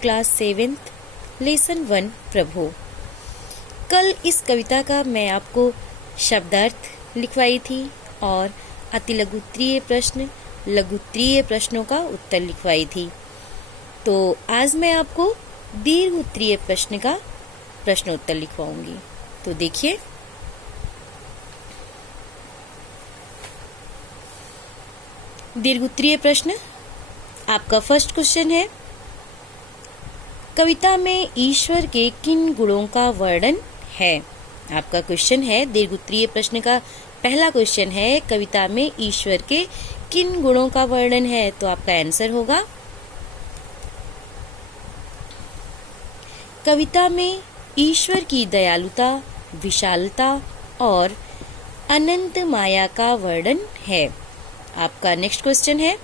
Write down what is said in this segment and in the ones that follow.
Class 7th lesson 1 प्रभो। कल इस कविता का मैं आपको शब्दार्थ लिखवाई थी और अति लघुत्तरीय प्रश्न, लघुत्तरीय प्रश्नों का उत्तर लिखवाई थी। तो आज मैं आपको दीर्घ उत्तरीय प्रश्न का प्रश्नोत्तर लिखवाऊंगी। तो देखिए, दीर्घ उत्तरीय प्रश्न आपका फर्स्ट क्वेश्चन है, कविता में ईश्वर के किन गुणों का वर्णन है। आपका क्वेश्चन है, दीर्घ उत्तरीय प्रश्न का पहला क्वेश्चन है, कविता में ईश्वर के किन गुणों का वर्णन है। तो आपका आंसर होगा, कविता में ईश्वर की दयालुता, विशालता और अनंत माया का वर्णन है। आपका नेक्स्ट क्वेश्चन है,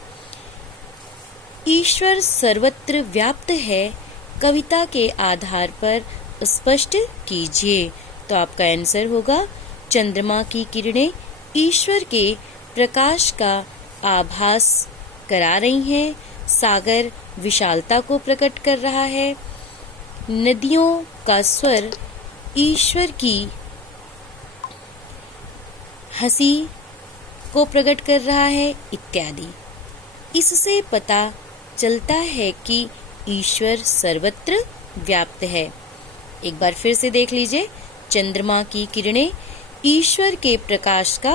ईश्वर सर्वत्र व्याप्त है, कविता के आधार पर स्पष्ट कीजिए। तो आपका आंसर होगा, चंद्रमा की किरणें ईश्वर के प्रकाश का आभास करा रही हैं, सागर विशालता को प्रकट कर रहा है, नदियों का स्वर ईश्वर की हंसी को प्रकट कर रहा है, इत्यादि। इससे पता चलता है कि ईश्वर सर्वत्र व्याप्त है। एक बार फिर से देख लीजिए, चंद्रमा की किरणें ईश्वर के प्रकाश का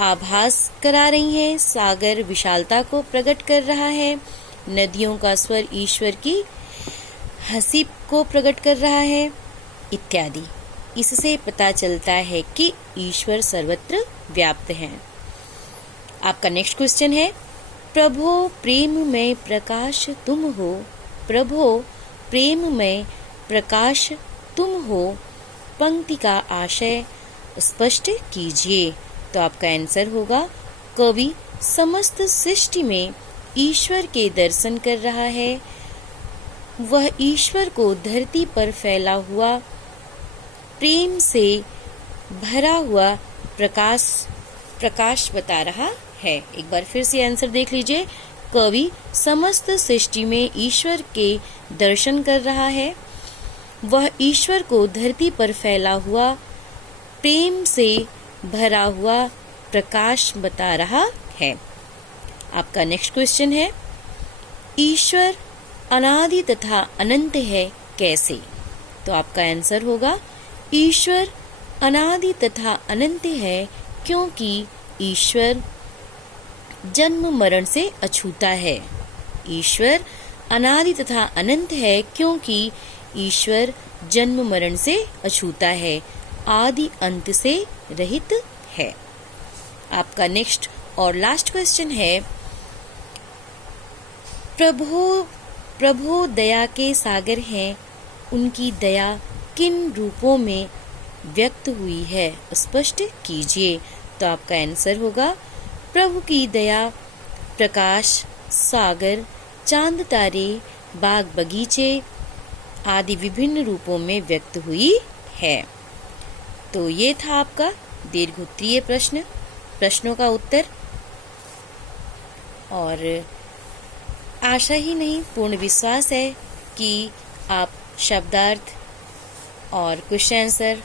आभास करा रही हैं, सागर विशालता को प्रकट कर रहा है, नदियों का स्वर ईश्वर की हंसी को प्रकट कर रहा है, इत्यादि। इससे पता चलता है कि ईश्वर सर्वत्र व्याप्त है। आपका नेक्स्ट क्वेश्चन है, प्रभो प्रेम में प्रकाश तुम हो, प्रभो प्रेम में प्रकाश तुम हो, पंक्ति का आशय स्पष्ट कीजिए। तो आपका आंसर होगा, कवि समस्त सृष्टि में ईश्वर के दर्शन कर रहा है, वह ईश्वर को धरती पर फैला हुआ प्रेम से भरा हुआ प्रकाश बता रहा है। एक बार फिर से आंसर देख लीजिए, कवि समस्त सृष्टि में ईश्वर के दर्शन कर रहा है, वह ईश्वर को धरती पर फैला हुआ प्रेम से भरा हुआ प्रकाश बता रहा है। आपका नेक्स्ट क्वेश्चन है, ईश्वर अनादि तथा अनंत है, कैसे। तो आपका आंसर होगा, ईश्वर अनादि तथा अनंत है क्योंकि ईश्वर जन्म मरण से अछूता है। ईश्वर अनादि तथा अनंत है क्योंकि ईश्वर जन्म मरण से अछूता है, आदि अंत से रहित है। आपका नेक्स्ट और लास्ट क्वेश्चन है, प्रभु दया के सागर हैं, उनकी दया किन रूपों में व्यक्त हुई है, स्पष्ट कीजिए। तो आपका आंसर होगा, प्रभु की दया प्रकाश, सागर, चांद तारे, बाग बगीचे आदि विभिन्न रूपों में व्यक्त हुई है। तो ये था आपका दीर्घ उत्तरीय प्रश्नों का उत्तर। और आशा ही नहीं, पूर्ण विश्वास है कि आप शब्दार्थ और क्वेश्चन आंसर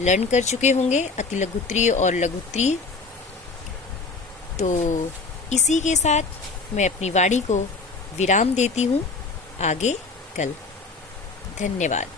लर्न कर चुके होंगे, अति लघुत्तरीय और लघुत्तरीय। तो इसी के साथ मैं अपनी वाणी को विराम देती हूँ, आगे कल। धन्यवाद।